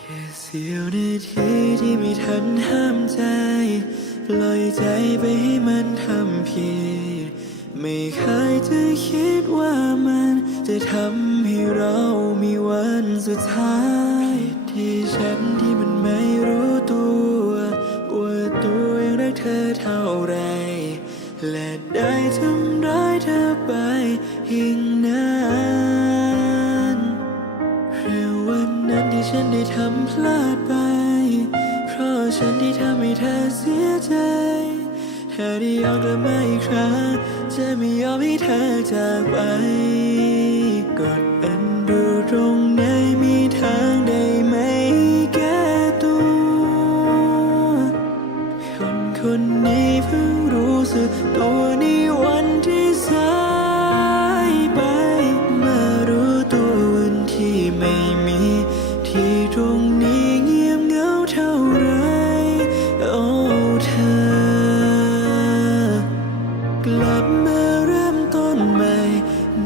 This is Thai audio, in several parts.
แค่เสี้ยวนาทีที่ไม่ทันห้ามใจ ปล่อยใจไปให้มันทำผิดไม่เคยจะคิดว่ามันจะทำให้เรามีวันสุดท้ายผิดที่ฉันที่มันไม่รู้ตัวว่าตัวยังรักเธอเท่าไร และได้ทำร้ายเธอไปยิ่งนาน ฉันได้ทำพลาดไป เพราะฉันที่ทำให้เธอเสียใจ เธอได้ยอมกลับมาอีกครั้ง จะไม่ยอมให้เธอจากไป กดอันดูตรงไหนมีทางได้ไหมแก้ตัว คนคนนี้เพิ่งรู้สึกตัวใน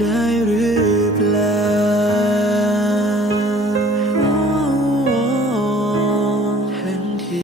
ได้หรือเปล่า